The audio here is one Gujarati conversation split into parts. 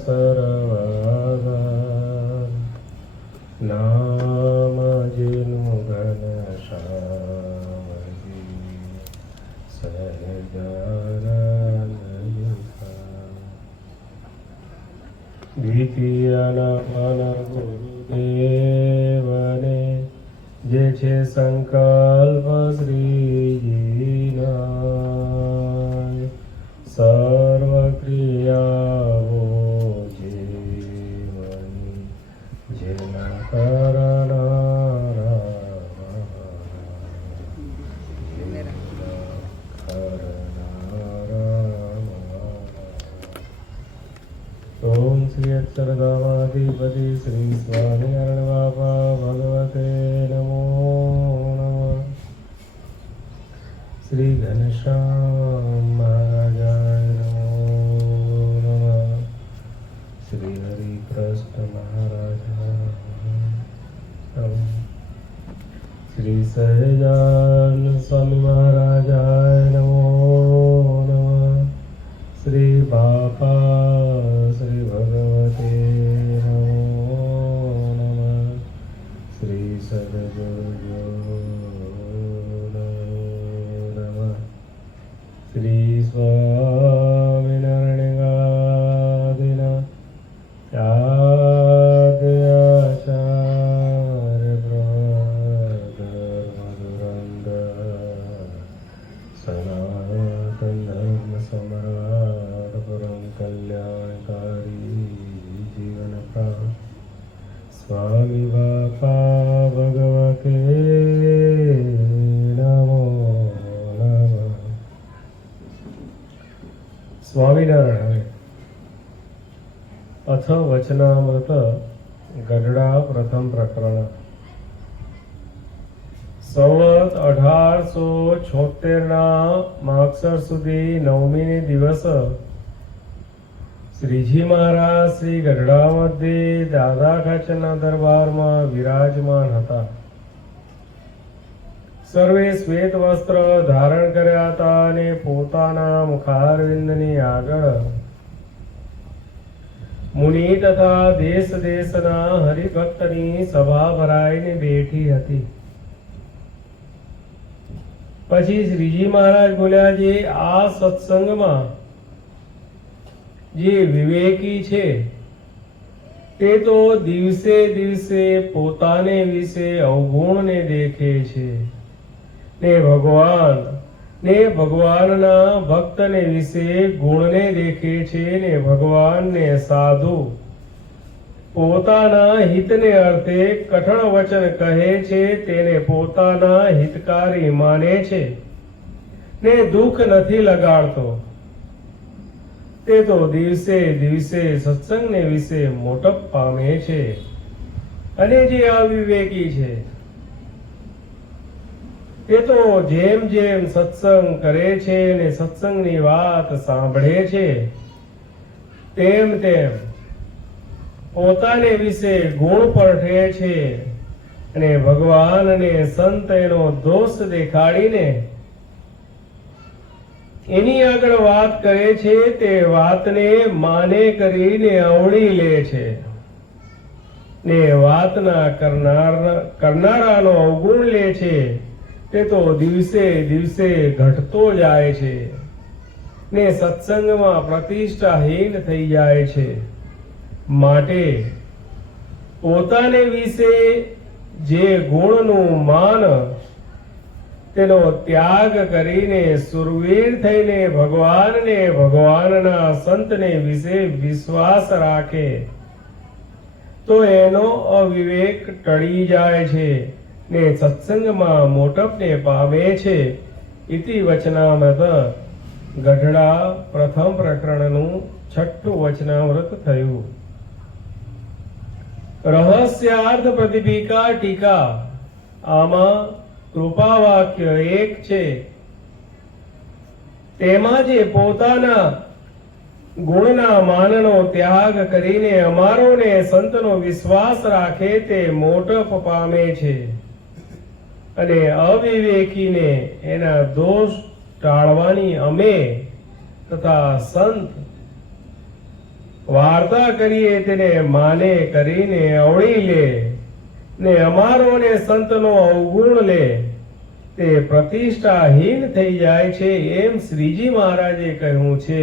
સરવાગા નામ જેનું ઘન શાવજી સહજાનંદ દ્વિતીયના મન ગુરુદેવને જે છે સંકલ્પ શ્રીજીના સર્વ ક્રિયાઓ જીવની જેના કરનારા ઓમ શ્રી અક્ષરધામાધિપતિ શ્રી સ્વામિનારાયણ બાપા ભગવતે નમો નમઃ. શ્રી ઘનશ્યામ મહારાજાય નમો નમઃ. શ્રી હરિકૃષ્ણ મહારાજ, શ્રી સહજાન સ્વામી મહારાજાય નમો નમઃ. શ્રી બાપા શ્રી ભગવતે નમો નમઃ. શ્રી સદગુરુજો નમઃ. શ્રી સ્વામિનારાયણ આદ્યાચાર્ય બ્રહ્મધર્મ ધુરંધર સનાતન ધર્મ સમ્રાટ પરમ કલ્યાણકારી જીવન પ્રાણ સ્વામી બાપા ભગવતે નમો નમઃ. સ્વામિનારાયણ અથ વચનામૃત ગઢડા પ્રથમ પ્રકરણ. સંવત 1876 માગસર સુધી નવમીને દિવસ શ્રીજી મહારાજ શ્રી ગઢડા મધ્યે દાદા ખાચરના દરબારમાં વિરાજમાન હતા. સર્વે શ્વેત વસ્ત્ર ધારણ કર્યા હતા અને પોતાના મુખારવિંદની આગળ મુનિ તથા દેશ દેશના હરિભક્તની સભા ભરાઈને બેઠી હતી. પછી શ્રીજી મહારાજ બોલ્યા, જે આ સત્સંગમાં જે વિવેકી છે તે તો દિવસે દિવસે પોતાને વિશે અવગુણને દેખે છે ને ભગવાનના ભક્તને વિશે ગુણને દેખે છે ને ભગવાનને સાધુ પોતાના હિતને અર્થે કઠણ વચન કહે છે તેને પોતાના હિતકારી માને છે ને દુઃખ નથી લગાડતો. તે તો દિવસે દિવસે સત્સંગને વિશે મોટપ પામે છે. અને જે અવિવેકી છે તે તો જેમ જેમ સત્સંગ કરે છે ને સત્સંગની વાત સાંભળે છે તેમ તેમ પોતાને વિશે ગુણ પરઠે છે અને ભગવાન અને સંત એનો દોષ દેખાડીને એની આગળ વાત કરે છે. તે વાતને માને કરીને અવળી લે છે ને વાતના કરનારાનો અવગુણ લે છે. તે તો દિવસે દિવસે ઘટતો જાય છે ને સત્સંગમાં પ્રતિષ્ઠાહીન થઈ જાય છે. માટે પોતાને વિશે જે ગુણનું માન તેનો ત્યાગ કરીને સુરવીર થઈને ભગવાનને ભગવાનના સંતને વિશે વિશ્વાસ રાખે તો એનો અવિવેક ટળી જાય છે ને સત્સંગમાં મોટપને પામે છે. ઇતિ વચનામૃત ગઢડા પ્રથમ પ્રકરણનું 6ઠું વચનામૃત થયું. રહસ્યાર્થ પ્રદીપિકા ટીકા. આમાં કૃપા વાક્ય એક છે. તેમાં જે પોતાના ગુણના માનનો ત્યાગ કરીને અમારો ને સંતનો વિશ્વાસ રાખે તે મોટપ પામે છે અને અવિવેકીને એના દોષ ટાળવાની અમે તથા સંત વાર્તા કરીએ તેને માને કરીને અવળી લે, ને અમારો ને સંતનો અવગુણ લે, તે પ્રતિષ્ઠાહીન થઈ જાય છે, એમ શ્રીજી મહારાજે કહ્યું છે.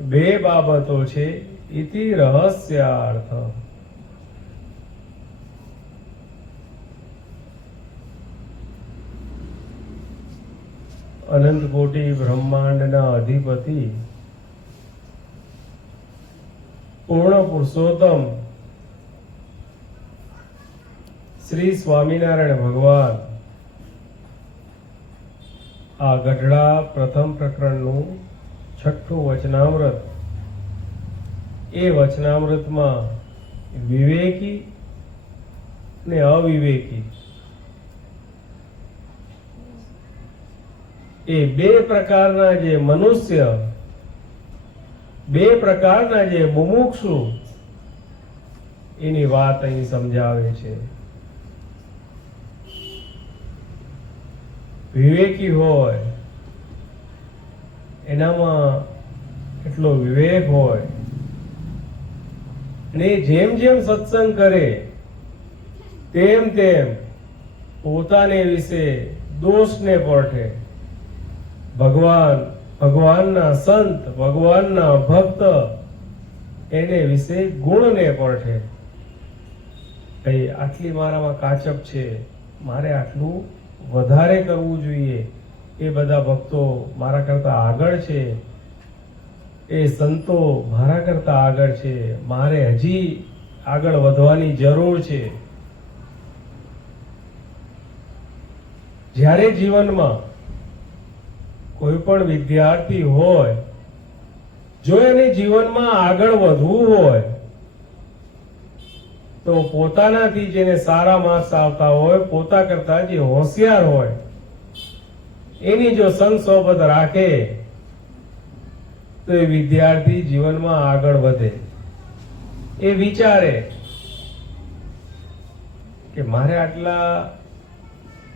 બે બાબતો છે. ઇતિ રહસ્યાર્થ. અનંત કોટી બ્રહ્માંડના અધિપતિ પૂર્ણ પુરુષોત્તમ શ્રી સ્વામિનારાયણ ભગવાન આ ગઢડા પ્રથમ પ્રકરણનું 6ઠું વચનામૃત, એ વચનામૃતમાં વિવેકી ને અવિવેકી એ બે પ્રકારના જે મનુષ્ય, બે પ્રકારના જે મુમુક્ષુ, એની વાત અહીં સમજાવે છે. વિવેકી હોય એનામાં એટલો વિવેક હોય, અને જેમ જેમ સત્સંગ કરે તેમ તેમ પોતાને વિશે દોષને પડઠે, ભગવાનના સંત, ભગવાનના ભક્ત એને વિશે ગુણને પડઠે. ભાઈ આટલી મારામાં કાચપ છે, મારે આટલું વધારે કરવું જોઈએ, એ બધા ભક્તો મારા કરતા આગળ છે, એ સંતો મારા કરતા આગળ છે, મારે હજી આગળ વધવાની જરૂર છે. જ્યારે જીવનમાં કોઈ પણ વિદ્યાર્થી હોય, જો એને જીવનમાં આગળ વધવું હોય તો પોતાનાથી જેને સારા માર્ક્સ આવતા હોય, પોતા કરતા જે હોશિયાર હોય, એની જો સંગ સોબત રાખે તો એ વિદ્યાર્થી જીવનમાં આગળ વધે. એ વિચારે કે મારે આટલા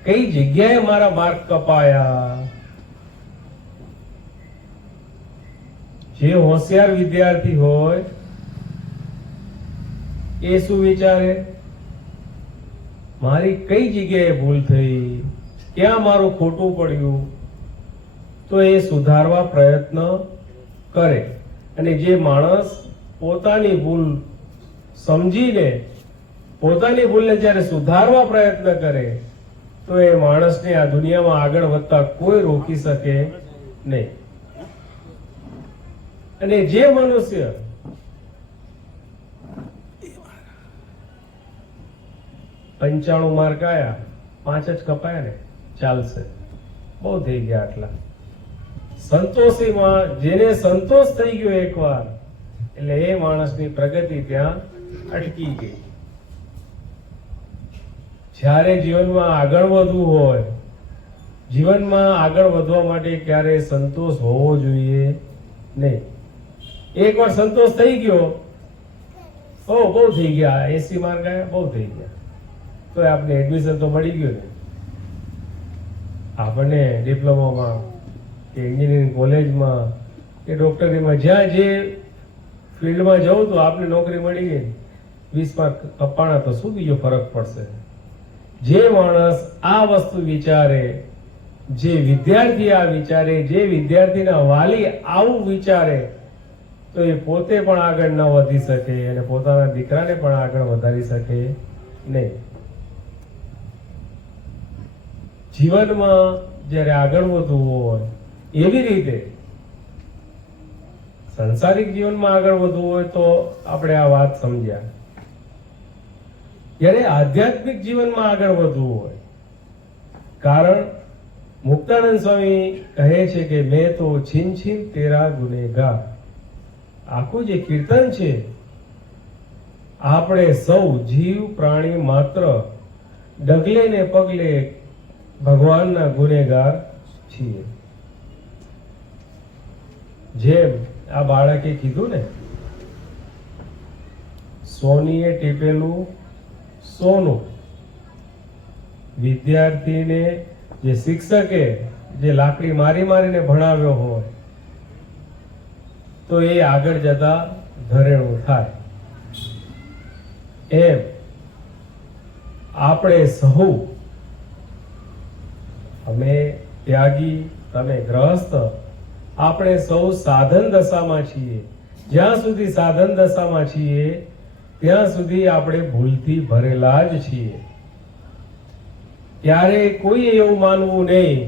કઈ જગ્યાએ મારા માર્ક કપાયા. જે હોશિયાર વિદ્યાર્થી હોય એ શું વિચારે, મારી કઈ જગ્યાએ ભૂલ થઈ, ક્યાં મારું ખોટું પડ્યું, તો એ સુધારવા પ્રયત્ન કરે. અને જે માણસ પોતાની ભૂલ સમજીને પોતાની ભૂલને જ્યારે સુધારવા પ્રયત્ન કરે તો એ માણસને આ દુનિયામાં આગળ વધતા કોઈ રોકી શકે નહીં. અને જે મનુષ્ય પંચાણું માર્ક આયા, 5 જ કપાયા ને, ચાલશે, બહુ થઈ ગયા આટલા. સંતોષીમાં જેને સંતોષ થઈ ગયો એકવાર, એટલે એ માણસની પ્રગતિ ત્યાં અટકી ગઈ. જ્યારે જીવનમાં આગળ વધવું હોય, જીવનમાં આગળ વધવા માટે ક્યારે સંતોષ હોવો જોઈએ નહીં. એકવાર સંતોષ થઈ ગયો, બહુ થઈ ગયા, 80 માર્ક આવ્યા, બહુ થઈ ગયા, તો આપણે એડમિશન તો મળી ગયું ને. આપણને ડિપ્લોમામાં કે એન્જિનિયરિંગ કોલેજમાં કે ડોક્ટરીમાં જ્યાં જે ફિલ્ડમાં જવું તો આપણે નોકરી મળી ગઈ. 20 માર્ક કપાણા તો શું બીજો ફરક પડશે. જે માણસ આ વસ્તુ વિચારે, જે વિદ્યાર્થી આ વિચારે, જે વિદ્યાર્થીના વાલી આવું વિચારે, તો એ પોતે પણ આગળ ન વધી શકે અને પોતાના દીકરાને પણ આગળ વધારી શકે નહીં. જીવનમાં જ્યારે આગળ વધવું હોય, એવી રીતે સંસારિક જીવનમાં આગળ વધવું હોય તો આપણે આ વાત સમજ્યા. જ્યારે આધ્યાત્મિક જીવનમાં આગળ વધવું હોય, કારણ મુક્તાનંદ સ્વામી કહે છે કે મેં તો છીન છીન તેરા ગુનેગાર. આખું જે કીર્તન છે, આપણે સૌ જીવ પ્રાણી માત્ર ડગલે ને પગલે ભગવાનના ગુનેગાર છીએ. જેમ આ બાળકે કીધું ને, સોનીએ ટીપેલું સોનું. વિદ્યાર્થીને જે શિક્ષકે જે લાકડી મારી મારીને ભણાવ્યો હોય તો એ આગળ જતા ઘરેણું થાય. એમ આપણે સહુ, અમે ત્યાગી, તમે ગ્રહસ્થ, આપણે સૌ સાધન દશામાં છીએ. જ્યાં સુધી સાધન દશામાં છીએ ત્યાં સુધી આપણે ભૂલથી ભરેલા જ છીએ. ત્યારે કોઈ એવું માનવું નહીં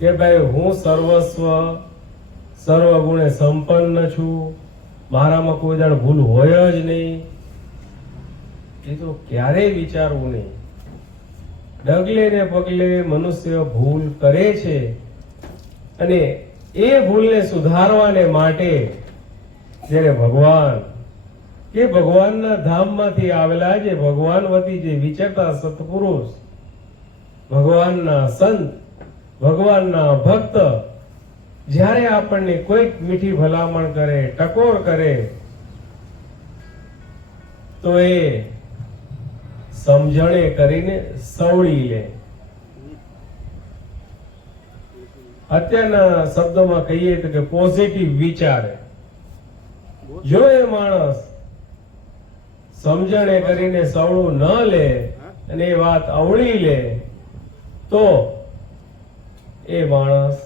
કે ભાઈ હું સર્વસ્વ સર્વગુણે સંપન્ન છું, મારામાં કોઈ દાડ ભૂલ હોય જ નહીં. એ તો ક્યારેય વિચારવું નહીં. ડગલે ને પગલે મનુષ્ય ભૂલ કરે છે અને એ ભૂલને સુધારવાને માટે જ્યારે ભગવાન કે ભગવાનના ધામમાંથી આવેલા જે ભગવાન વતી જે વિચરતા સત્પુરુષ, ભગવાનના સંત, ભગવાનના ભક્ત જ્યારે આપણને કોઈક મીઠી ભલામણ કરે, ટકોર કરે, તો એ સમજણે કરીને સવડી લે. અત્યારના શબ્દોમાં કહીએ તો કે પોઝિટિવ વિચારે. જો એ માણસ સમજણે કરીને સવળું ન લે અને એ વાત અવળી લે તો એ માણસ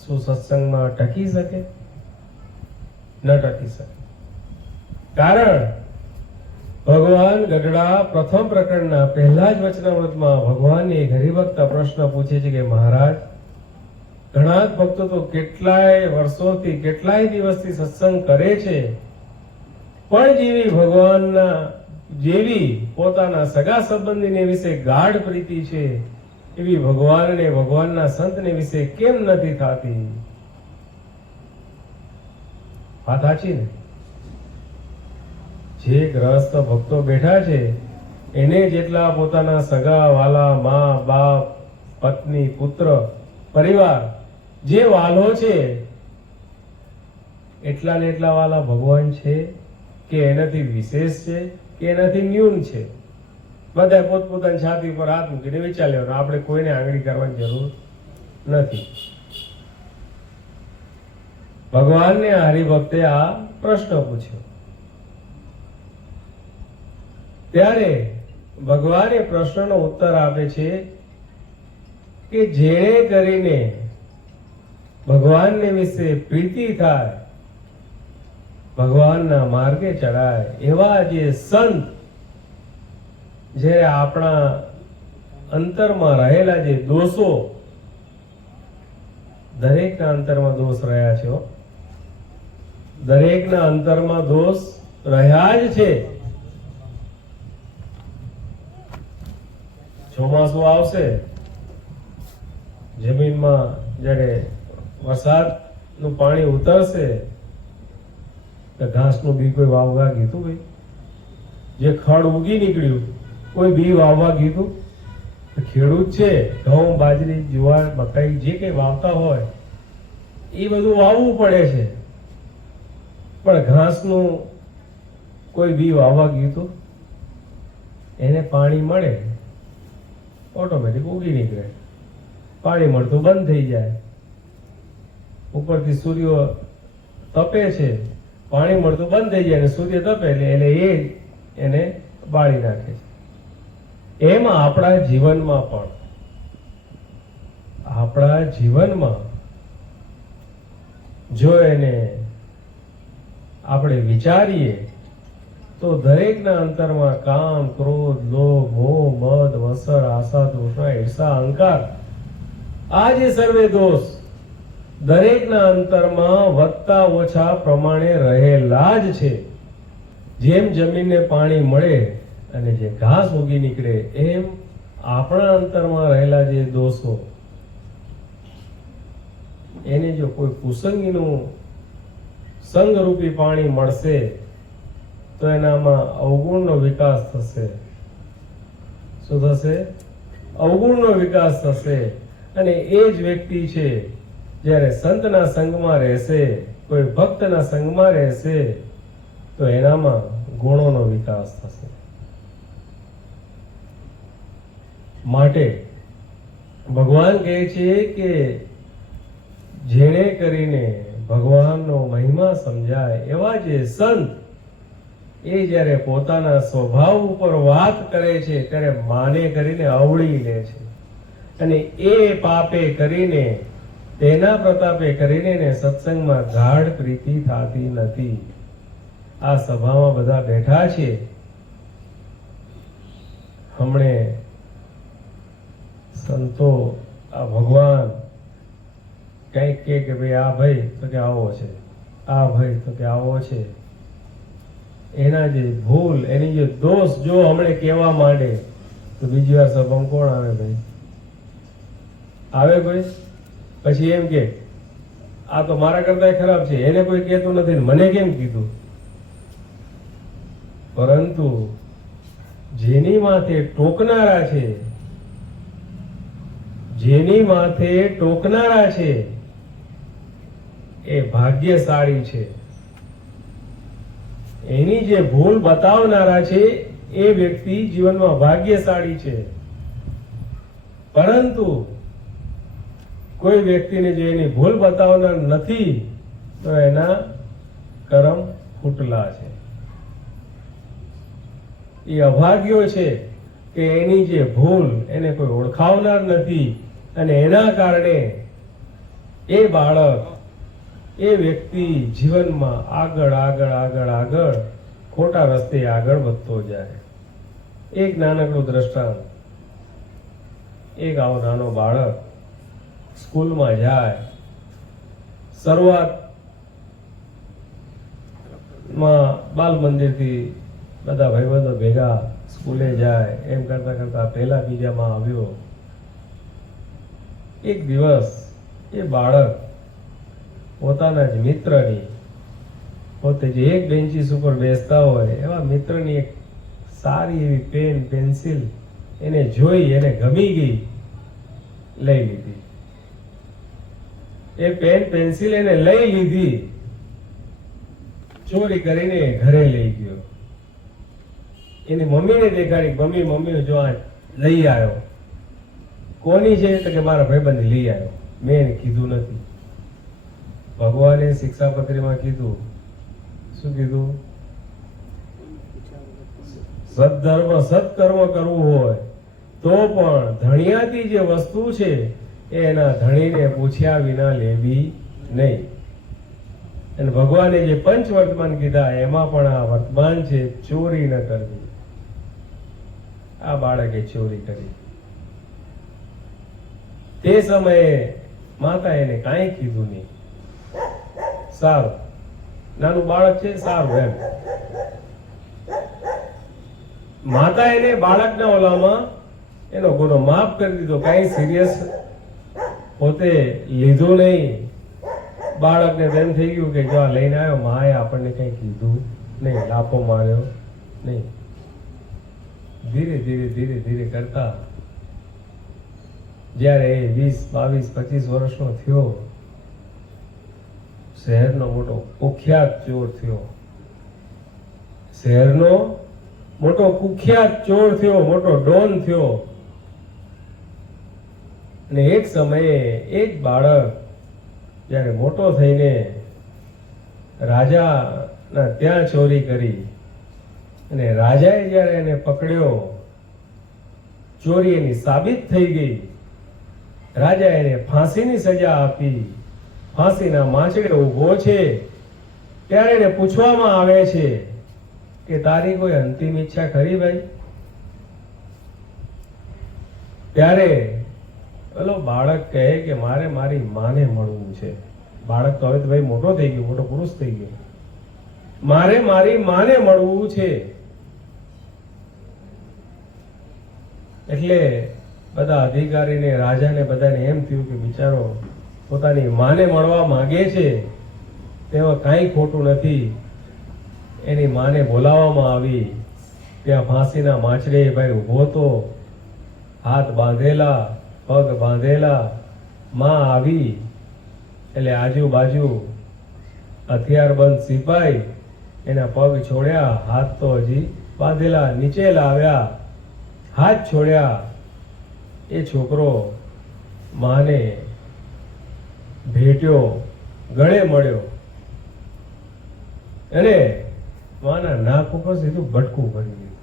શું સત્સંગમાં ટકી શકે? ન ટકી શકે. કારણ ભગવાન ગઢડા પ્રથમ પ્રકરણના પહેલા જ વચનામૃતમાં ભગવાન એક હરિભક્ત પ્રશ્ન પૂછે છે કે મહારાજ, ઘણા ભક્તો તો કેટલાય વર્ષોથી, કેટલાય દિવસથી સત્સંગ કરે છે, પણ જેવી ભગવાનના જેવી પોતાના સગા સંબંધીને વિશે ગાઢ પ્રીતિ છે એવી ભગવાનને, ભગવાનના સંતને વિશે કેમ નથી થતી? વાત સાચી ને? જે ગ્રહસ્થ ભક્તો બેઠા છે એને જેટલા પોતાના સગા વાલા, મા બાપ, પત્ની, પુત્ર, પરિવાર જે વાલો છે એટલા ને એટલા વાલા ભગવાન છે કે એનાથી વિશેષ છે કે એનાથી ન્યૂન છે? બધા પોતપોતાની છાતી પર હાથ મૂકીને વિચાર લેવાનો. આપણે કોઈને આંગળી કરવાની જરૂર નથી. ભગવાનને હરિભક્તે આ પ્રશ્ન પૂછ્યો ત્યારે ભગવાન એ પ્રશ્નનો ઉત્તર આપે છે કે જેણે કરીને ભગવાનને વિશે પ્રીતિ થાય, ભગવાનના માર્ગે ચડાય, એવા જે સંત, જ્યારે આપણા અંતરમાં રહેલા જે દોષો, દરેકના અંતરમાં દોષ રહ્યા છે, દરેકના અંતરમાં દોષ રહ્યા જ છે. ચોમાસું આવશે, જમીનમાં જ્યારે વરસાદનું પાણી ઉતરશે તો ઘાસનું બી કોઈ વાવવા કીધું? ભાઈ, જે ખડ ઉગી નીકળ્યું કોઈ બી વાવવા કીધું? ખેડૂત છે ઘઉં, બાજરી, જુવાર, મકાઈ જે કંઈ વાવતા હોય એ બધું વાવવું પડે છે, પણ ઘાસનું કોઈ બી વાવવા કીધું? એને પાણી મળે ઓટોમેટિક ઉગી નીકળે, પાણી મળતું બંધ થઈ જાય. ઉપરથી સૂર્ય તપે છે, પાણી મળતું બંધ થઈ જાય અને સૂર્ય તપે એટલે એ એને બાળી નાખે છે. એમ આપણા જીવનમાં જો એને આપણે વિચારીએ તો દરેકના અંતરમાં કામ, ક્રોધ, લોભ, મોહ, મદ, વસર, આશા, તૃષ્ણા, ઈર્ષા, અહંકાર, આ જે સર્વે દોષ દરેકના અંતરમાં વધતા ઓછા પ્રમાણે રહેલા જ છે. જેમ જમીનને પાણી મળે અને જે ઘાસ ઉગી નીકળે એમ આપણા અંતરમાં રહેલા જે દોષો, એને જો કોઈ કુસંગીનું સંગરૂપી પાણી મળશે તો એનામાં અવગુણનો વિકાસ થશે. શું થશે? અવગુણનો વિકાસ થશે. અને એ જ વ્યક્તિ છે જ્યારે સંતના સંગમાં રહેશે, કોઈ ભક્તના સંગમાં રહેશે તો એનામાં ગુણોનો વિકાસ થશે. માટે ભગવાન કહે છે કે જેણે કરીને ભગવાનનો મહિમા સમજાય એવા જે સંત એ જ્યારે પોતાના સ્વભાવ ઉપર વાત કરે છે ત્યારે માને કરીને અવળી લે છે, અને એ પાપે કરીને તેના પ્રતાપે કરીને એને સત્સંગમાં ગાઢ પ્રીતિ થતી નથી. આ સભામાં બધા બેઠા છે. હમણે સંતો આ ભગવાન કંઈક કે ભાઈ આ ભાઈ તો કે આવો છે, આ ભાઈ તો કે આવો છે, એના જે ભૂલ એની જે દોષ જો હમણે કહેવા માંડે તો બીજી વાર સભામાં કોણ આવે ભાઈ? આવે કોઈ? પછી એમ કે આ તો મારા કરતા ખરાબ છે, એને કોઈ કહેતું નથી, મને કેમ કીધું? પરંતુ જેની માથે ટોકનારા છે, જેની માથે ટોકનારા છે એ ભાગ્યશાળી છે. એની જે ભૂલ બતાવનારા છે એ વ્યક્તિ જીવનમાં ભાગ્યશાળી છે. પરંતુ કોઈ વ્યક્તિને જો એની ભૂલ બતાવનાર નથી તો એના કરમ ફૂટલા છે. એ અભાગ્યો છે કે એની જે ભૂલ એને કોઈ ઓળખાવનાર નથી, અને એના કારણે એ બાળક, એ વ્યક્તિ જીવનમાં આગળ આગળ આગળ આગળ ખોટા રસ્તે આગળ વધતો જાય. એક નાનકડું દ્રષ્ટાંત. એક આવો નાનો બાળક સ્કૂલમાં જાય, શરૂઆતમાં બાલ મંદિરથી બધા ભાઈબંધો ભેગા સ્કૂલે જાય, એમ કરતા કરતા પહેલા બીજામાં આવ્યો. એક દિવસ એ બાળક પોતાના જ મિત્રની, પોતે જે એક બેન્ચીસ ઉપર બેસતા હોય એવા મિત્રની એક સારી એવી પેન પેન્સિલ એને જોઈ, એને ગમી ગઈ, લઈ લીધી. એ પેન પેન્સિલ એને લઈ લીધી, ચોરી કરીને ઘરે લઈ ગયો. એની મમ્મીને દેખાડી, મમ્મી મમ્મી જો આ લઈ આવ્યો. કોની છે? તો કે મારા ભાઈબંધ લઈ આવ્યો, મેં એને કીધું નથી. ભગવાને શિક્ષાપત્રીમાં કીધું, શું કીધું? સદધર્મ સત્કર્મ કરવું હોય તો પણ ધણિયાતી જે વસ્તુ છે એ એના ધણીને પૂછ્યા વિના લેવી નહીં. અને ભગવાને જે પંચ વર્તમાન કીધા એમાં પણ આ વર્તમાન છે, ચોરી ન કરવી. આ બાળકે ચોરી કરી. તે સમયે માતા એને કાંઈ કીધું નહીં. સારું, નાનું બાળક છે, સારું એમ. માતા એને બાળકના ઓલામાં એનો ગુનો માફ કરી દીધો, કાંઈ સિરિયસ પોતે લીધું નહીં. બાળકને તેમ થઈ ગયું કે જો આ લઈને આવ્યો, માએ આપણને કંઈ કીધું નહીં, લાફો માર્યો નહીં. ધીરે ધીરે ધીરે ધીરે કરતા જ્યારે 20, 22, 25 વર્ષનો થયો, શહેરનો મોટો કુખ્યાત ચોર થયો. શહેરનો મોટો કુખ્યાત ચોર થયો, મોટો ડોન થયો. અને એક સમયે એક બાળક જ્યારે મોટો થઈને રાજાના ત્યાં ચોરી કરી, અને રાજાએ જ્યારે એને પકડ્યો, ચોરી એની સાબિત થઈ ગઈ, રાજા એને ફાંસીની સજા આપી, ફાંસીના માંચડે ઊભો છે. ત્યારે એને પૂછવામાં આવે છે કે તારી કોઈ અંતિમ ઈચ્છા ખરી ભાઈ? ત્યારે પેલો બાળક કહે કે મારે મારી માને મળવું છે. બાળક તો હવે તો ભાઈ મોટો થઈ ગયો, મોટો પુરુષ થઈ ગયો. મારે મારી માને મળવું છે. એટલે બધા અધિકારીને, રાજાને બધાને એમ થયું કે બિચારો પોતાની માને મળવા માંગે છે, તેમાં કાંઈ ખોટું નથી. એની માને બોલાવવામાં આવી. ત્યાં ફાંસીના માંચડે ભાઈ ઊભો તો, હાથ બાંધેલા, પગ બાંધેલા. માં આવી એટલે આજુબાજુ હથિયારબંધ સિપાઈ એના પગ છોડ્યા, હાથ તો હજી બાંધેલા. નીચે લાવ્યા, હાથ છોડ્યા. એ છોકરો માને ભેટ્યો, ગળે મળ્યો, અને માના નાક ઉપર સીધું ભટકું કરી દીધું.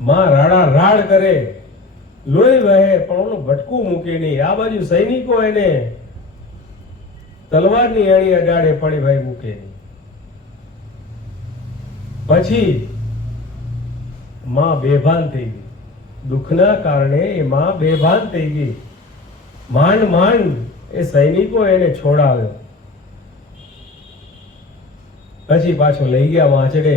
માં રાડા રાડ કરે, લોહી વહે, પણ ઓલું ભટકું મૂકે નહીં. આ બાજુ સૈનિકો એને તલવારની અણી અડાડે પડી ભાઈ મૂકે નહીં. પછી માં બેભાન થઈ ગઈ. દુઃખના કારણે એ માં બેભાન થઈ ગઈ. માંડ માંડ એ સૈનિકો એને છોડાવ્યો. પછી પાછો લઈ ગયા વાંચડે.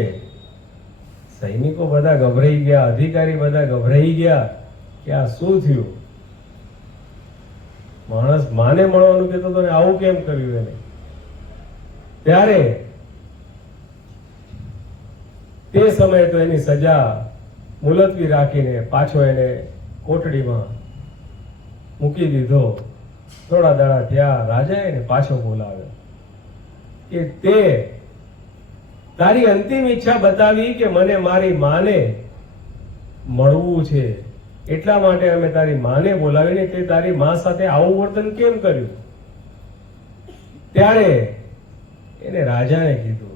સૈનિકો બધા ગભરાઈ ગયા, અધિકારી બધા ગભરાઈ ગયા કે આ શું થયું. માણસ માને મળવાનું કહેતો તો ને આવું કેમ કર્યું એને. ત્યારે તે સમયે તો એની સજા મુલતવી રાખીને પાછો એને કોટડીમાં મૂકી દીધો. થોડા દાડા થયા, રાજાએ એને પાછો બોલાવ્યો કે તે તારી અંતિમ ઈચ્છા બતાવી કે મને મારી માને મળવું છે, એટલા માટે અમે તારી માને બોલાવીને તે તારી મા સાથે આવું વર્તન કેમ કર્યું. ત્યારે એને રાજાને કીધું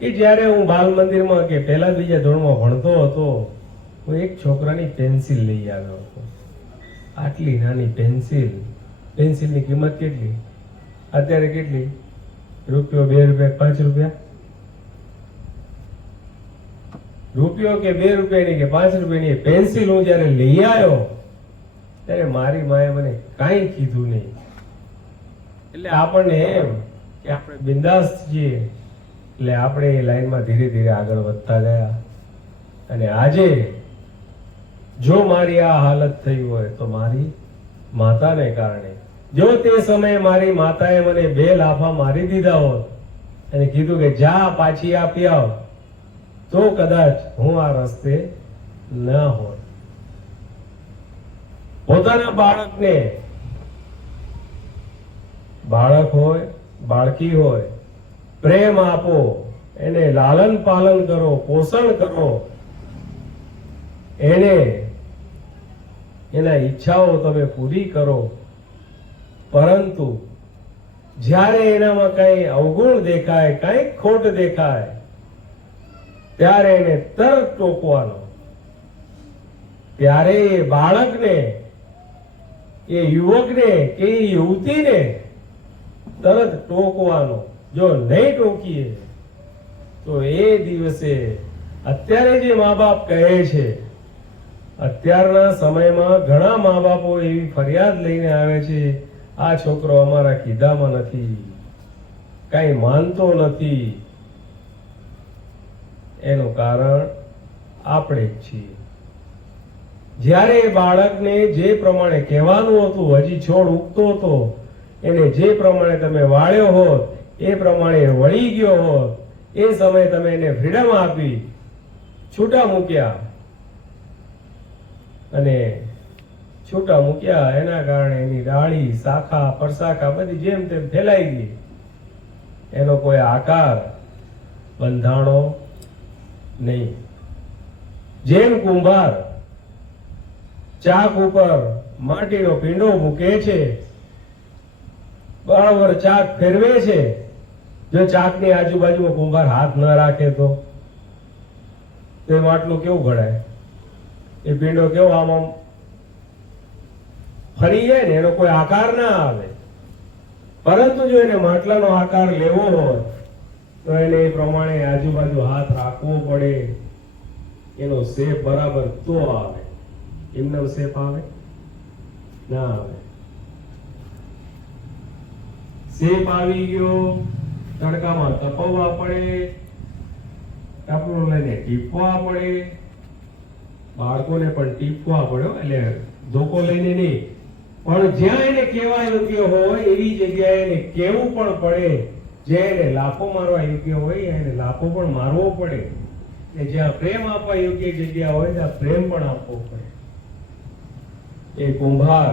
કે જ્યારે હું બાલ મંદિરમાં કે પહેલા બીજા ધોરણમાં ભણતો હતો, હું એક છોકરાની પેન્સિલ લઈ આવ્યો હતો. આટલી નાની પેન્સિલ. પેન્સિલની કિંમત કેટલી? અત્યારે કેટલી? રૂપિયો, 2 રૂપિયા, 5 રૂપિયા? રૂપિયો કે 2 રૂપિયાની કે 5 રૂપિયાની પેન્સિલ હું જ્યારે લઈ આવ્યો ત્યારે મારી માએ મને કાંઈ કીધું નહીં. એટલે આપણને એમ કે આપણે બિંદાસ છીએ, એટલે આપણે એ લાઈનમાં ધીરે ધીરે આગળ વધતા ગયા. અને આજે જો મારી આ હાલત થઈ હોય તો મારી માતાને કારણે. જો તે સમયે મારી માતાએ મને 2 લાફા મારી દીધા હોત અને કીધું કે જા પાછી આપી આવ, તો કદાચ હું આ રસ્તે ન હોત. પોતાના બાળકને, બાળક હોય બાળકી હોય, પ્રેમ આપો, એને લાલન પાલન કરો, પોષણ કરો, એને એના ઈચ્છાઓ તમે પૂરી કરો. પરંતુ જ્યારે એનામાં કઈ અવગુણ દેખાય, કઈ ખોટ દેખાય, ત્યારે એને તરત ટોકવાનો. ત્યારે એ બાળકને, એ યુવકને કે એ યુવતીને તરત ટોકવાનો. જો નહીં ટોકીએ તો એ દિવસે અત્યારે જે મા બાપ કહે છે, અત્યારના સમયમાં ઘણા મા બાપો એવી ફરિયાદ લઈને આવે છે, આ છોકરો અમારા કીધામાં નથી, કઈ માનતો નથી. એનું કારણ આપણે જ છીએ. જ્યારે બાળકને જે પ્રમાણે કહેવાનું હતું, હજી છોડ ઉગતો હતો, એને જે પ્રમાણે તમે વાળ્યો હોત, એ પ્રમાણે વળી ગયો હોત, એ સમયે તમે એને ફ્રીડમ આપી, છૂટા મૂક્યા, અને છૂટા મૂક્યા એના કારણે એની ડાળી, શાખા, પરશાખા બધી જેમ તેમ ફેલાઈ ગઈ. એનો કોઈ આકાર બંધાણો નહીં. જેમ કુંભાર ચાક ઉપર માટીનો પીંડો મૂકે છે, બરાબર ચાક ફેરવે છે, જો ચાકની આજુબાજુમાં કુંભાર હાથ ન રાખે તો એ માટલું કેવું ઘડાય? એ પીંડો કેવો આમ આમ ફરી જાય ને, એનો કોઈ આકાર ના આવે. પરંતુ જો એને માટલાનો આકાર લેવો હોય તો એને એ પ્રમાણે આજુબાજુ હાથ રાખવો પડે, એનો શેપ બરાબર તો આવે. એમનો શેપ આવે ના આવે. શેપ આવી ગયો, તડકામાં તપવવા પડે, ટપલું લઈને ટીપવા પડે. બાળકોને પણ ટીપવા પડ્યો, એટલે ધોકો લઈને નહીં, પણ જ્યાં એને કહેવા યોગ્ય હોય એવી જગ્યાએ એને કહેવું પણ પડે. જ્યાં એને લાફો મારવા યોગ્ય હોય એને લાફો પણ મારવો પડે, ને જ્યાં પ્રેમ આપવા યોગ્ય જગ્યા હોય ત્યાં પ્રેમ પણ આપવો પડે. એ કુંભાર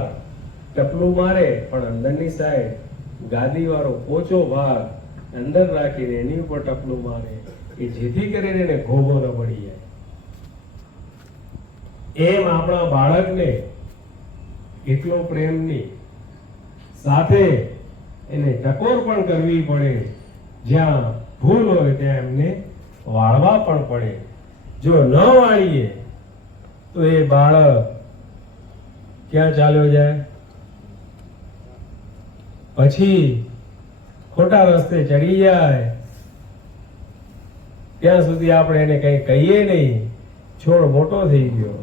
ટપલું મારે પણ અંદરની સાઈડ ગાદી વાળો પોચો ભાગ અંદર રાખીને એની ઉપર ટપલું મારે, કે જેથી કરીને એને ઘોઘો ન પડી જાય. એમ આપણા બાળકને એટલો પ્રેમની સાથે એને ટકોર પણ કરવી પડે, જ્યાં ભૂલ હોય ત્યાં એમને વાળવા પણ પડે. જો ન વાળીએ તો એ બાળક ક્યાં ચાલ્યો જાય, પછી ખોટા રસ્તે ચડી જાય. ત્યાં સુધી આપણે એને કંઈ કહીએ નહીં, છોડ મોટો થઈ ગયો,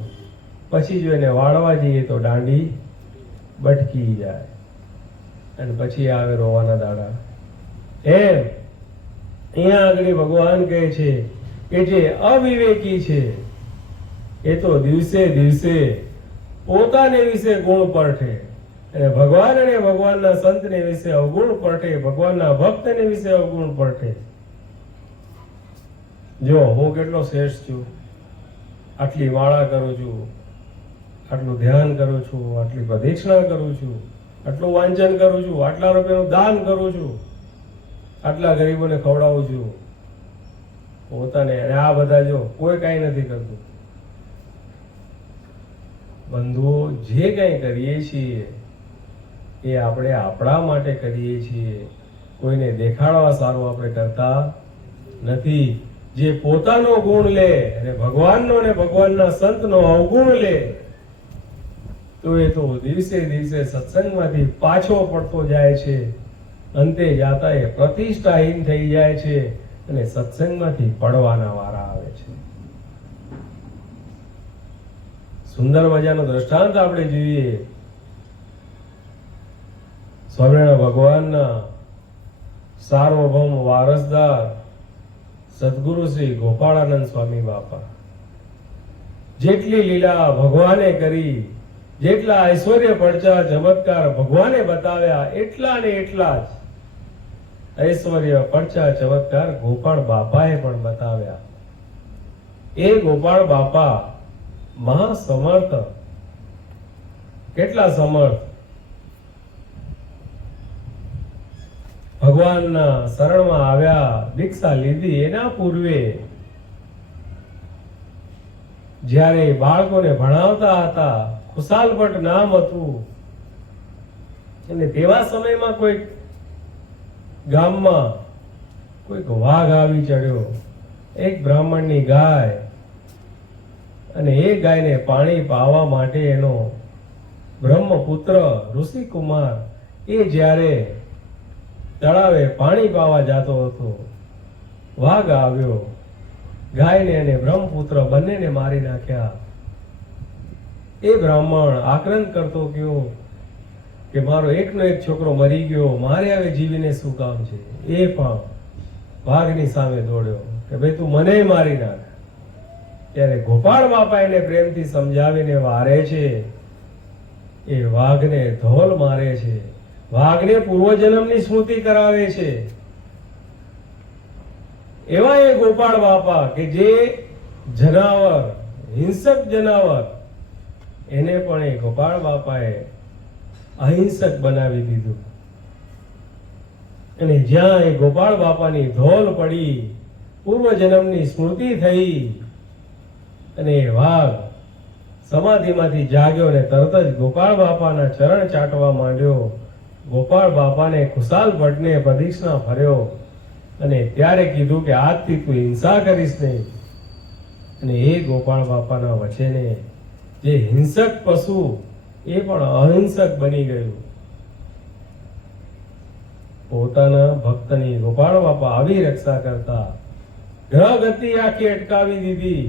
પછી જો એને વાળવા જઈએ તો દાંડી બટકી જાય અને પછી આવે રોવાના દાડા. એમ અહીંયા આગળ ભગવાન કહે છે કે જે અવિવેકી છે એ તો દિવસે દિવસે પોતાને વિશે ગુણ પરઠે અને ભગવાનના સંતને વિશે અવગુણ પરઠે, ભગવાનના ભક્તને વિશે અવગુણ પરઠે. જો હું કેટલો શ્રેષ્ઠ છું, આટલી માળા કરું છું, આટલું ધ્યાન કરું છું, આટલી પ્રદક્ષિણા કરું છું, આટલું વાંચન કરું છું, આટલા રૂપિયાનું દાન કરું છું, આટલા ગરીબોને ખવડાવું છું પોતાને, અને આ બધા જો કોઈ કાંઈ નથી કરતું. બંધુઓ, જે કંઈ કરીએ છીએ એ આપણે આપણા માટે કરીએ છીએ, કોઈને દેખાડવા સારું આપણે કરતા નથી. જે પોતાનો ગુણ લે અને ભગવાનનો ને ભગવાનના સંતનો અવગુણ લે તો એ તો દિવસે દિવસે સત્સંગમાંથી પાછો પડતો જાય છે. અંતે જાતા એ પ્રતિષ્ઠાહીન થઈ જાય છે અને સત્સંગમાંથી પડવાના વારા આવે છે. સુંદર મજાનો દ્રષ્ટાંત આપણે જોઈએ. સ્વામિનારાયણ ભગવાનના સાર્વભૌમ વારસદાર સદગુરુ શ્રી ગોપાળાનંદ સ્વામી બાપા, જેટલી લીલા ભગવાને કરી, જેટલા ઐશ્વર્ય પડચા ચમત્કાર ભગવાને બતાવ્યા, એટલા ને એટલા જ ઐશ્વર્ય પડચા ચમત્કાર ગોપાળ બાપાએ પણ બતાવ્યા. એ ગોપાળ બાપા મહાસમર્થ, કેટલા સમર્થ! ભગવાનના શરણમાં આવ્યા, દીક્ષા લીધી. એના પૂર્વે જ્યારે બાળકોને ભણાવતા હતા, ખુશાલભટ્ટ નામ હતું, અને તેવા સમયમાં કોઈક ગામમાં કોઈક વાઘ આવી ચડ્યો, એક બ્રાહ્મણની ગાય, અને એ ગાયને પાણી પાવા માટે એનો બ્રહ્મપુત્ર ઋષિકુમાર એ જ્યારે તળાવે પાણી પાવા જતો હતો, વાઘ આવ્યો, ગાયને અને બ્રહ્મપુત્ર બંનેને મારી નાખ્યા. એ બ્રાહ્મણ આક્રંદ કરતો ગયો કે મારો એકનો એક છોકરો મરી ગયો, મારે હવે જીવીને શું કામ છે. એ પણ વાઘની સામે દોડ્યો કે ભાઈ તું મને મારી નાખ. ત્યારે ગોપાળ બાપા એને પ્રેમથી સમજાવીને વારે છે. એ વાઘને ધોલ મારે છે, વાઘને પૂર્વજન્મની સ્મૃતિ કરાવે છે. એવા એ ગોપાળ બાપા કે જે જનાવર, હિંસક જનાવર, એને પણ એ ગોપાળ બાપાએ અહિંસક બનાવી દીધું. અને જ્યાં એ ગોપાળ બાપાની ધોલ પડી, પૂર્વજન્મની સ્મૃતિ થઈ, અને એ વાઘ સમાધિમાંથી જાગ્યો અને તરત જ ગોપાળ બાપાના ચરણ ચાટવા માંડ્યો. ગોપાળ બાપાને ખુશાલ ભટ્ટને પ્રદક્ષિણા ફર્યો અને ત્યારે કીધું કે આજથી તું હિંસા કરીશ નહીં. અને એ ગોપાળ બાપાના વચને જે હિંસક પશુ એ પણ અહિંસક બની ગયું. પોતાના ભક્તની ગોપાળ બાપા આવી રક્ષા કરતા. ગ્રહ ગતિ આખી અટકાવી દીધી.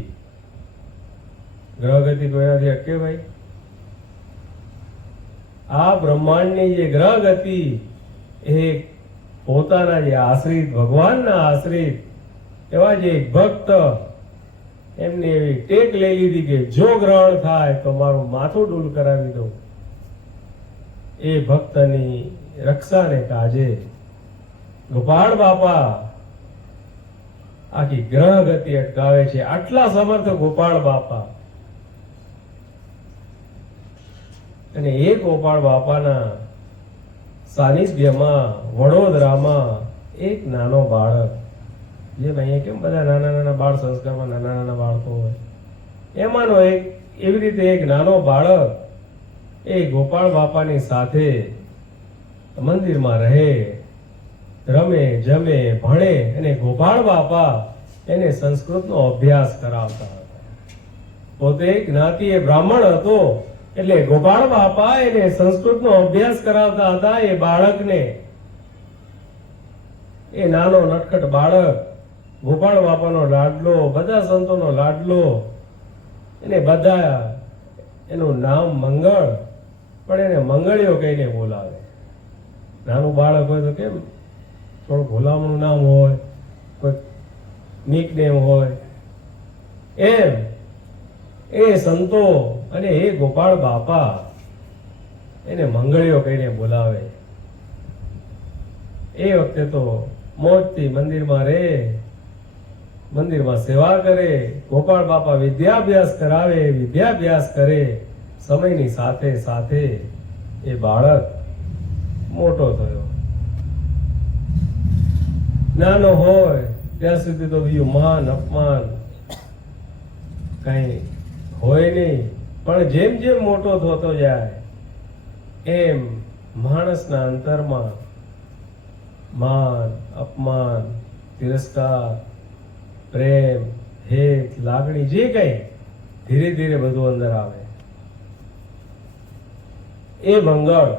ગ્રહ ગતિ કોઈનાથી અટકે ભાઈ? આ બ્રહ્માંડની જે ગ્રહ ગતિ એ પોતાના જે આશ્રિત, ભગવાનના આશ્રિત એવા જે ભક્ત, એમને એવી ટેક લઈ લીધી કે જો ગ્રહણ થાય તો મારું માથું ડૂલ કરાવી દઉં. એ ભક્તની રક્ષાને કાજે ગોપાળ બાપા આખી ગ્રહ ગતિ અટકાવે છે. આટલા સમર્થ ગોપાળ બાપા. અને એ ગોપાળ બાપાના સાનિધ્યમાં વડોદરામાં એક નાનો બાળક, જેમ અહીંયા કેમ બધા નાના નાના બાળ સંસ્કારમાં નાના નાના બાળકો હોય, એમાંનો એક, એવી રીતે એક નાનો બાળક એ ગોપાળ બાપાની સાથે મંદિરમાં રહે રમે જમે ભણે અને ગોપાળ બાપા એને સંસ્કૃતનો અભ્યાસ કરાવતા હતા. પોતે જ્ઞાતિએ બ્રાહ્મણ હતો એટલે ગોપાળ બાપા એને સંસ્કૃતનો અભ્યાસ કરાવતા હતા. એ બાળકને, એ નાનો નટખટ બાળક ગોપાળ બાપાનો લાડલો, બધા સંતોનો લાડલો, એને બધા એનું નામ મંગળ, પણ એને મંગળિયો કહીને બોલાવે. નાનું બાળક હોય તો કેમ થોડું ભોલામણું નામ હોય, કોઈ નિકનેમ હોય, એમ એ સંતો અને એ ગોપાળ બાપા એને મંગળિયો કહીને બોલાવે. એ વખતે તો મોજથી મંદિરમાં રહે, મંદિરમાં સેવા કરે. ગોપાળ બાપા વિદ્યાભ્યાસ કરાવે, વિદ્યાભ્યાસ કરે. સમયની સાથે સાથે એ બાળક મોટો થયો. નાનો હોય ત્યાં સુધી તો બીજું માન અપમાન કઈ હોય નહીં, પણ જેમ જેમ મોટો થતો જાય એમ માણસના અંતરમાં માન અપમાન, તિરસ્કાર, પ્રેમ, હેત, લાગણી, જે કઈ ધીરે ધીરે બધું અંદર આવે. એ મંગળ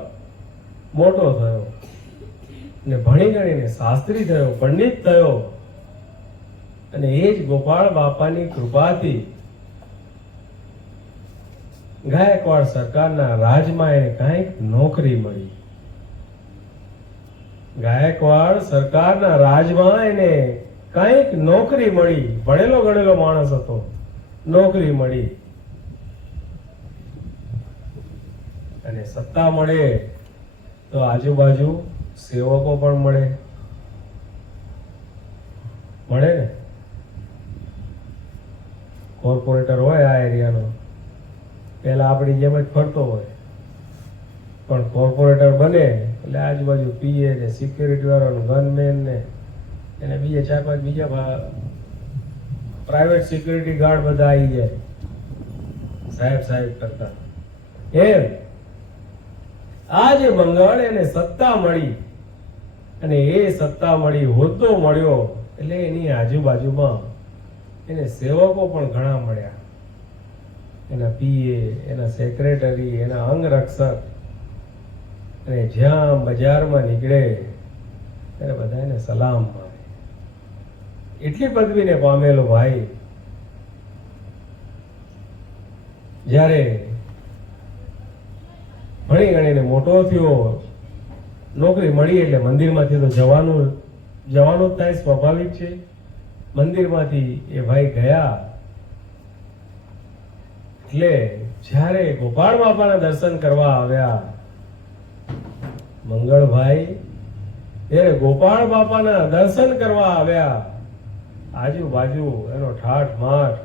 મોટો થયો ને ભણી ગણીને શાસ્ત્રી થયો, પંડિત થયો, અને એ જ ગોપાળ બાપાની કૃપાથી ગાયકવાડ સરકારના રાજમાં એને કાંઈક નોકરી મળી. ગાયકવાડ સરકારના રાજમાં એને કાંઈક નોકરી મળી. ભણેલો ગણેલો માણસ હતો, નોકરી મળી. અને સત્તા મળે તો આજુબાજુ સેવકો પણ મળે ને. કોર્પોરેટર હોય આ એરિયાનો, પેલા આપણી જેમ જ ફરતો હોય, પણ કોર્પોરેટર બને એટલે આજુબાજુ પીએ ને સિક્યુરિટી વાળો ગનમેન ને એને બીજા ચાર પાંચ બીજા પ્રાઇવેટ સિક્યુરિટી ગાર્ડ બધા આવી જાય સાહેબ સાહેબ કરતા. એમ આ જે મંગળ એને સત્તા મળી, અને એ સત્તા મળી, હોદ્દો મળ્યો એટલે એની આજુબાજુમાં એને સેવકો પણ ઘણા મળ્યા. એના પીએ, એના સેક્રેટરી, એના અંગરક્ષક, અને જ્યાં બજારમાં નીકળે ત્યારે બધા એને સલામ મારે. એટલી પદવીને પામેલો ભાઈ જ્યારે ભણી ગણીને મોટો થયો, નોકરી મળી એટલે મંદિરમાંથી તો જવાનું જ થાય, સ્વાભાવિક છે. મંદિરમાંથી એ ભાઈ ગયા એટલે જ્યારે ગોપાળ બાપાના દર્શન કરવા આવ્યા મંગળભાઈ, ત્યારે ગોપાળ બાપાના દર્શન કરવા આવ્યા, આજુબાજુ એનો ઠાઠ માઠ,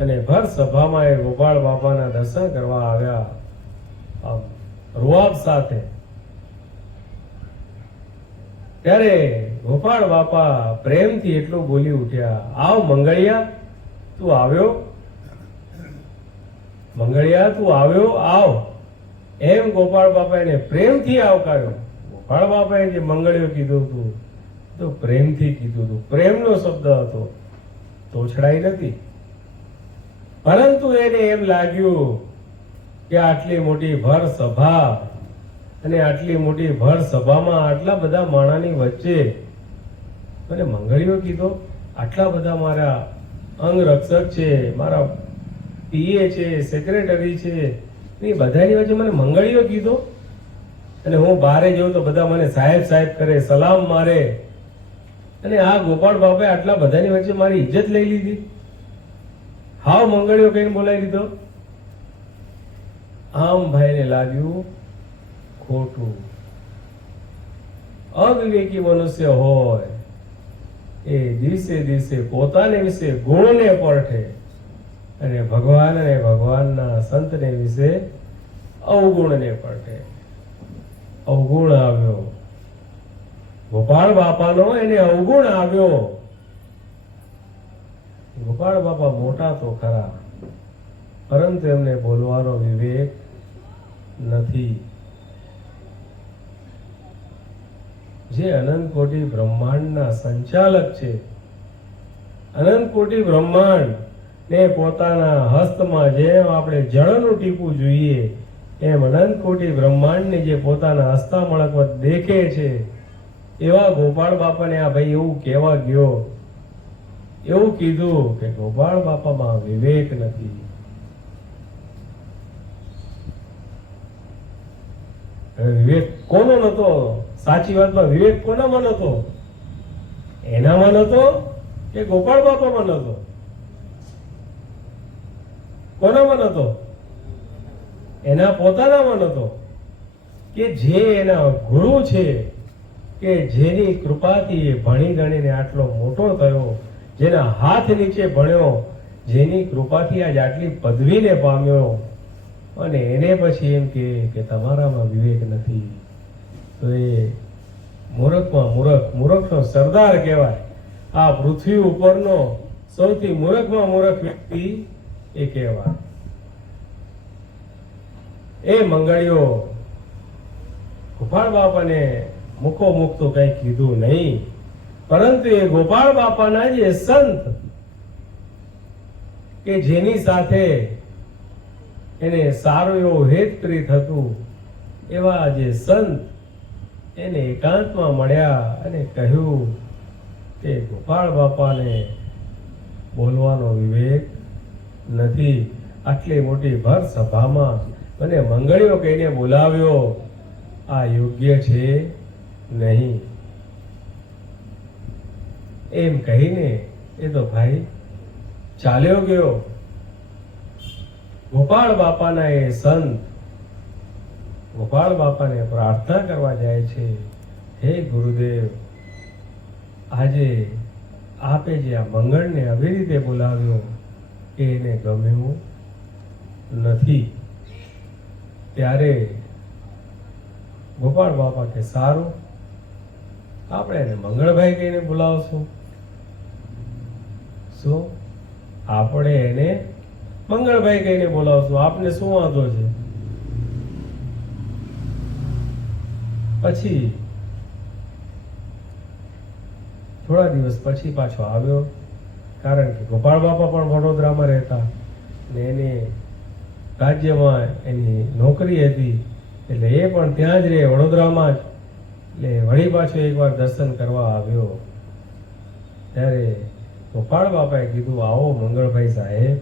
અને ભર સભામાં એ ગોપાળ બાપાના દર્શન કરવા આવ્યા રૂઆબ સાથે. ત્યારે ગોપાળ બાપા પ્રેમથી એટલું બોલી ઉઠ્યા, આવ મંગળિયા તું આવ્યો, મંગળિયા તું આવ્યો, આવ. એમ ગોપાળ બાપા એને પ્રેમથી આવકાર્યો. ગોપાળ બાપાએ જે મંગળિયો કીધું હતું તો પ્રેમથી કીધું હતું, પ્રેમનો શબ્દ હતો, તોછડાઈ નથી. પરંતુ એને એમ લાગ્યું કે આટલી મોટી ભર સભા, અને આટલી મોટી ભર સભામાં આટલા બધા માણાની વચ્ચે મને મંગળિયો કીધો. આટલા બધા મારા અંગરક્ષક છે, મારા પીએ છે, સેક્રેટરી છે, એ બધાની વચ્ચે મને મંગળિયો કીધો, અને હું બહારે જઉં તો બધા મને સાહેબ સાહેબ કરે, સલામ મારે, અને આ ગોપાળ બાપાએ આટલા બધાની વચ્ચે મારી ઇજ્જત લઈ લીધી. હાવ મંગળિયો કહીને બોલાવી દીધો. આમ ભાઈને લાગ્યું ખોટું. અવિવેકી મનુષ્ય હોય એ દિવસે દિવસે પોતાને વિશે ગુણને પરખે, અને ભગવાન અને ભગવાનના સંતને વિશે અવગુણને પરખે. અવગુણ આવ્યો ગોપાળ બાપાનો, એને અવગુણ આવ્યો. ગોપાળ બાપા મોટા તો ખરા, પરંતુ એમને બોલવાનો વિવેક નથી. જે અનંત કોટી બ્રહ્માંડના સંચાલક છે, અનંત કોટી બ્રહ્માંડ ને પોતાના હસ્તમાં જેમ આપણે જળનું ટીપું જોઈએ એમ અનંત કોટી બ્રહ્માંડને જે પોતાના હસ્તા મળકવત દેખે છે, એવા ગોપાળ બાપાને આ ભાઈ એવું કહેવા ગયો, એવું કીધું કે ગોપાળ બાપામાં વિવેક નથી. વિવેક કોનો નતો? સાચી વાતમાં વિવેક કોનામાં નતો? એનામાં નતો કે ગોપાળ બાપામાં નતો? કોનામાં નતો? એના પોતાનામાં નતો કે જે એના ગુરુ છે, કે જેની કૃપાથી એ ભણી ગણીને આટલો મોટો થયો, જેના હાથ નીચે ભણ્યો, જેની કૃપાથી આજ આટલી પદવીને પામ્યો, અને એને પછી એમ કે તમારામાં વિવેક નથી, તો એ મૂર્ખમાં મૂર્ખ, મૂર્ખનો સરદાર કહેવાય. આ પૃથ્વી ઉપરનો સૌથી મૂર્ખમાં મૂર્ખ વ્યક્તિ એ કહેવાય. એ મંગળીઓ ગોપાળ બાપાને મુખો મુખ તો કઈ કીધું નહીં, પરંતુ એ ગોપાળ બાપાના જે સંત કે જેની સાથે એને સારું એવું હેતપ્રીત હતું, એવા જે સંત એને એકાંતમાં મળ્યા અને કહ્યું કે ગોપાળ બાપાને બોલવાનો વિવેક નથી. આટલી મોટી ભર સભામાં મને મંગળીઓ કહીને બોલાવ્યો, આ યોગ્ય છે નહીં. એમ કહીને એ તો ભાઈ ચાલ્યો ગયો. ગોપાળ બાપાના એ સંત ગોપાળ બાપાને પ્રાર્થના કરવા જાય છે, હે ગુરુદેવ, આજે આપે જે આ મંગળને આવી રીતે બોલાવ્યો એ એને ગમ્યું નથી. ત્યારે ગોપાળ બાપા કે સારું, આપણે એને મંગળભાઈ કહીને બોલાવશું. શું? આપણે એને મંગળભાઈ કહીને બોલાવશું, આપને શું વાંધો છે? પછી થોડા દિવસ પછી પાછો આવ્યો, કારણ કે ગોપાળ બાપા પણ વડોદરામાં રહેતા ને એને રાજ્યમાં એની નોકરી હતી, એટલે એ પણ ત્યાં જ રહે, વડોદરામાં જ. એટલે વળી પાછો એકવાર દર્શન કરવા આવ્યો. ત્યારે ગોપાળ બાપાએ કીધું, આવો મંગળભાઈ સાહેબ.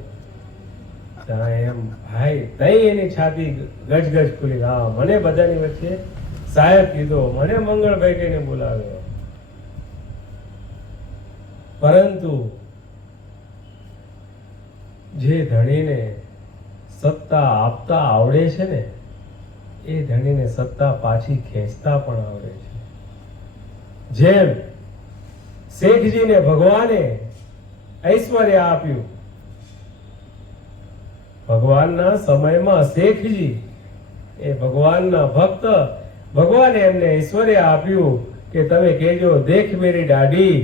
એમ ભાઈ તઈ એની છાતી ગજ ખુલી. હા, મને બધાની વચ્ચે સાહેબ કીધો, મને મંગળભાઈ કહીને બોલાવ્યો. પરંતુ જે ધણીને સત્તા આપતા આવડે છે ને, એ ધણીને સત્તા પાછી ખેંચતા પણ આવડે છે. જેમ શેઠજીને ભગવાને ઐશ્વર્ય આપ્યું, ભગવાનના સમયમાં શેઠજી એ ભગવાનના ભક્ત, ભગવાને એમને ઐશ્વર્ય આપ્યું કે તમે કહેજો દેખ મેરી દાઢી,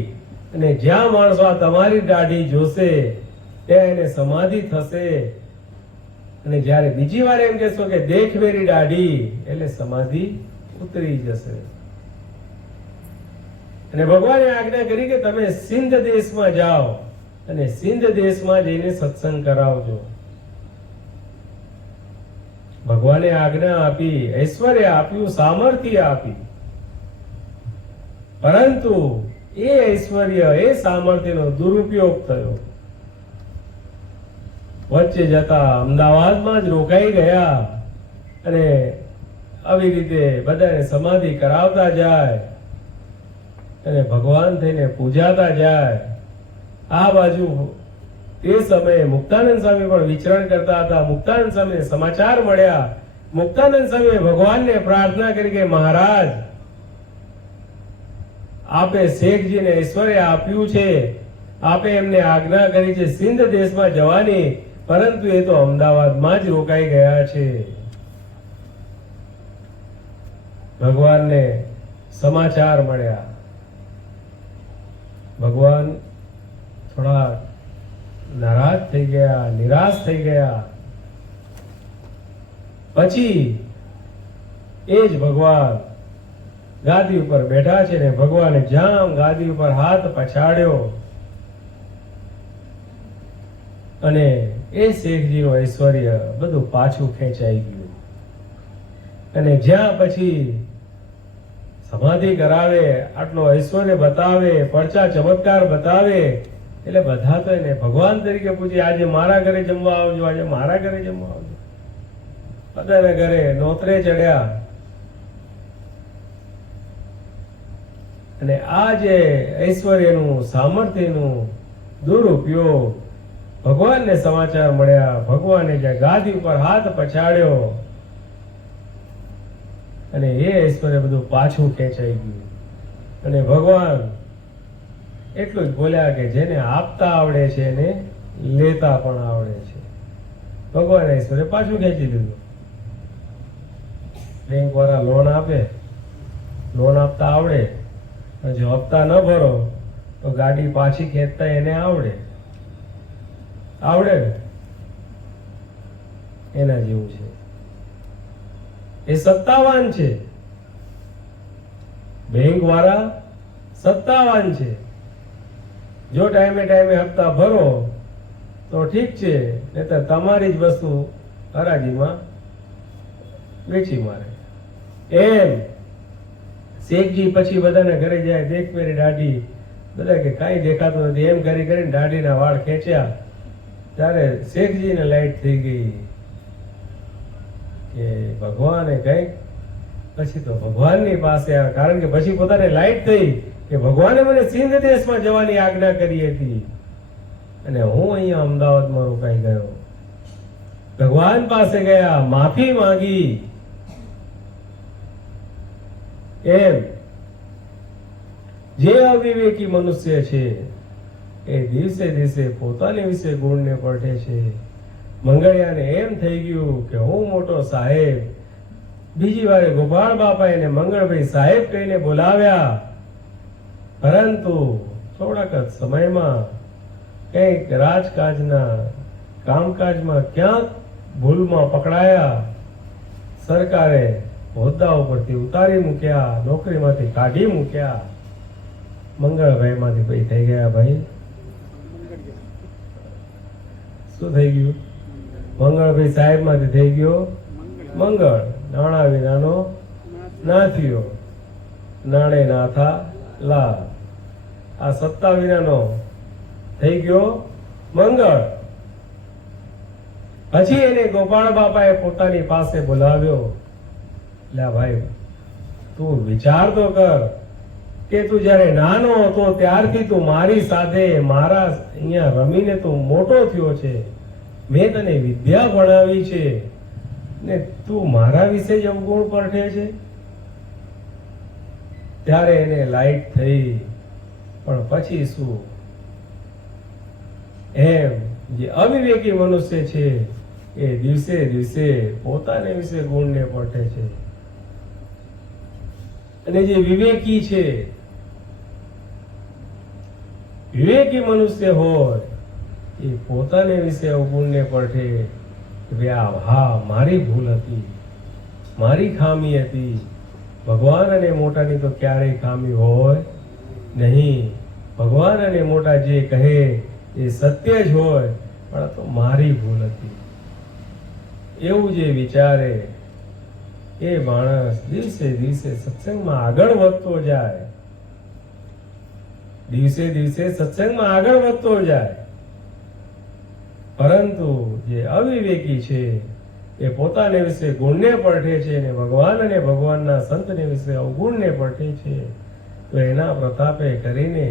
અને જ્યાં માણસો આ તમારી દાઢી જોશે ત્યાં એને સમાધિ થશે. અને જ્યારે બીજી વાર એમ કહેશો કે દેખ મેરી દાઢી, એટલે સમાધિ ઉતરી જશે. અને ભગવાને આજ્ઞા કરી કે તમે સિંધ દેશમાં જાઓ અને સિંધ દેશમાં જઈને સત્સંગ કરાવજો. ભગવાને આજ્ઞા આપી, ઐશ્વર્ય આપ્યું, સામર્થ્ય આપી, પરંતુ એ ઐશ્વર્ય, એ સામર્થ્યનો દુરુપયોગ થયો. વચ્ચે જતા અમદાવાદમાં જ રોકાઈ ગયા અને આવી રીતે બધાને સમાધિ કરાવતા જાય અને ભગવાન થઈને પૂજાતા જાય. આ બાજુ તે સમયે મુક્તાનંદ સ્વામી પણ વિચરણ કરતા હતા. મુક્તાનંદ સ્વામીને સમાચાર મળ્યા. મુક્તાનંદ સ્વામીએ ભગવાનને પ્રાર્થના કરી કે મહારાજ, આપે શેઠજીને ઐશ્વર્ય આપ્યું છે, આપે એમને આજ્ઞા કરી છે સિંધ દેશમાં જવાની, પરંતુ એ તો અમદાવાદમાં જ રોકાઈ ગયા છે. ભગવાનને સમાચાર મળ્યા. ભગવાન થોડા નારાજ થઈ ગયા, નિરાશ થઈ ગયા. પછી એ જ ભગવાન ગાદી ઉપર બેઠા છે ને ભગવાને જામ ગાદી ઉપર હાથ પછાડ્યો અને એ શેખજીનું ઐશ્વર્ય બધું પાછું ખેંચાઈ ગયું. અને જ્યાં પછી સમાધિ કરાવે, આટલો ઐશ્વર્ય બતાવે, પરચા ચમત્કાર બતાવે, એટલે બધા તો એને ભગવાન તરીકે પૂછે, આજે મારા ઘરે જમવા આવજો, આજે મારા ઘરે જમવા આવજો. બધાને ઘરે નોતરે ચડ્યા. અને આ જે ઐશ્વર્યનું, સામર્થ્યનું દુરુપયોગ, ભગવાનને સમાચાર મળ્યા, ભગવાને જ્યાં ગાદી ઉપર હાથ પછાડ્યો અને એ ઐશ્વર્ય બધું પાછું ખેંચાઈ ગયું. અને ભગવાન એટલું જ બોલ્યા કે જેને આપતા આવડે છે એને લેતા પણ આવડે છે. ભગવાન ઐશ્વર્ય પાછું ખેંચી લીધું. બેંક વાળા લોન આપે, લોન આપતા આવડે, જો હપ્તા ન ભરો તો ગાડી પાછી ખેંચતા એને આવડે ને? એના જેવું છે. એ સત્તાવાન છે, બેંક વાળા સત્તાવાન છે. જો ટાઈમે ટાઈમે હપ્તા ભરો તો ઠીક છે, નહીતર તમારી જ વસ્તુ હરાજીમાં વેચી મારે. એમ શેખજી પછી બધાને ઘરે જાય, દેખ મેરી દાઢી, બધા કે કાંઈ દેખાતું નથી, એમ કરી કરીને દાઢીના વાળ ખેંચ્યા. ત્યારે શેખજીને લાઈટ થઈ ગઈ કે ભગવાને કંઈક પછી તો ભગવાનની પાસે આવ્યા. કારણ કે પછી પોતાને લાઈટ થઈ કે ભગવાને મને સિંધ દેશમાં જવાની આજ્ઞા કરી હતી અને હું અહીંયા અમદાવાદમાં રોકાઈ ગયો. ભગવાન પાસે ગયા, માફી માંગી. એમ જે અવિવેકી મનુષ્ય છે એ દિવસે દિવસે પોતાની વિશે ગુણને પડે છે. મંગળિયાને એમ થઈ ગયું કે હું મોટો સાહેબ. બીજી વારે ગોપાળ બાપા એને મંગળભાઈ સાહેબ કહીને બોલાવ્યા, પરંતુ થોડાક જ સમયમાં કંઈક રાજકાજના કામકાજમાં ક્યાંક ભૂલમાં પકડાયા. સરકારે હોદ્દા ઉપરથી ઉતારી મૂક્યા, નોકરીમાંથી કાઢી મૂક્યા. મંગળભાઈ માંથી ભાઈ થઈ ગયા. ભાઈ શું થઈ ગયું? મંગળભાઈ સાહેબ માંથી થઈ ગયો મંગળ. નાણા વિનાનો નાથિયો, નાણે નાથા લાભ. આ સત્તા વિનાનો થઈ ગયો મંગળ. પછી એને ગોપાળ બાપાએ પોતાની પાસે બોલાવ્યો. લે ભાઈ, તું વિચાર તો કર કે તું જયારે નાનો હતો ત્યારથી તું મારી સાથે મારા અહીંયા રમીને તું મોટો થયો છે. મેં તને વિદ્યા ભણાવી છે ને તું મારા વિશે જ અવગુણ પરઠે છે. ત્યારે એને લાઈટ થઈ. પણ પછી શું? એમ જે અવિવેકી મનુષ્ય છે એ દિવસે દિવસે પોતાને વિશે ગુણને પડે છે, અને જે વિવેકી છે, વિવેકી મનુષ્ય હોય એ પોતાને વિશે અવગુણને પડે કે હા મારી ભૂલ હતી, મારી ખામી હતી. ભગવાન અને મોટાની તો ક્યારેય ખામી હોય નહીં. ભગવાન અને મોટા જે કહે એ સત્ય જ હોય, પણ આ તો મારી ભૂલ હતી એવું જે વિચારે એ માણસ દિવસે દિવસે સત્સંગમાં આગળ વધતો જાય. દિવસે દિવસે સત્સંગમાં આગળ વધતો જાય. પરંતુ જે અવિવેકી છે એ પોતાને વિશે ગુણને પડે છે અને ભગવાન અને ભગવાનના સંતને વિશે અવગુણને પડે છે. તો એના પ્રતાપે કરીને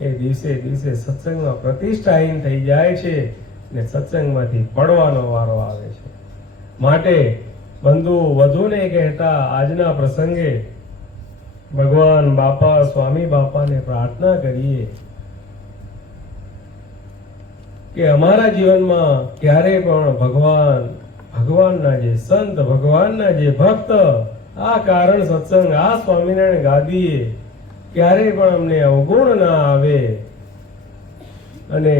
એ દિવસે દિવસે સત્સંગમાં પ્રતિષ્ઠાહીન થઈ જાય છે ને સત્સંગમાંથી પડવાનો વારો આવે છે. માટે બંધુ વધુ નહીં કહેતા આજના પ્રસંગે ભગવાન બાપા, સ્વામી બાપાને પ્રાર્થના કરીએ કે અમારા જીવનમાં ક્યારે પણ ભગવાનના જે સંત, ભગવાનના જે ભક્ત, આ કારણ સત્સંગ, આ સ્વામિનારાયણ ગાદીએ ક્યારેય પણ અમને અવગુણ ના આવે અને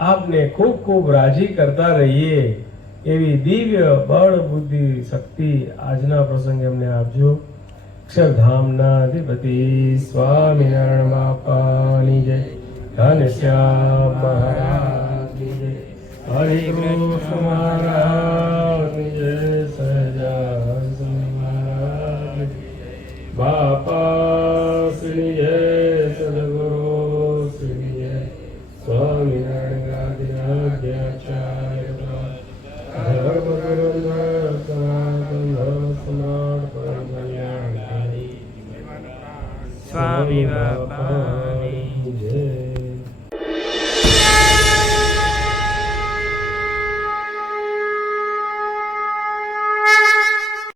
આપને ખૂબ ખૂબ રાજી કરતા રહીએ એવી દિવ્ય બળ, બુદ્ધિ, શક્તિ આજના પ્રસંગે અમને આપજો. અક્ષરધામના અધિપતિ સ્વામિનારાયણ બાપાની જય. ઘનશ્યામ મહારાજની જય. હરિ કૃષ્ણ મહારાજની જય. સહજાનંદ મહારાજની જય. બાપા શ્રી જય. સદગુરુ શ્રી જય. સ્વામિનારાયણ ગાદીનાધ્યાચાર્ય ધર્મ ગુરુંદર સનાતન ધર્મ સમાન પરમ કલ્યાણકારી સ્વામી બાપા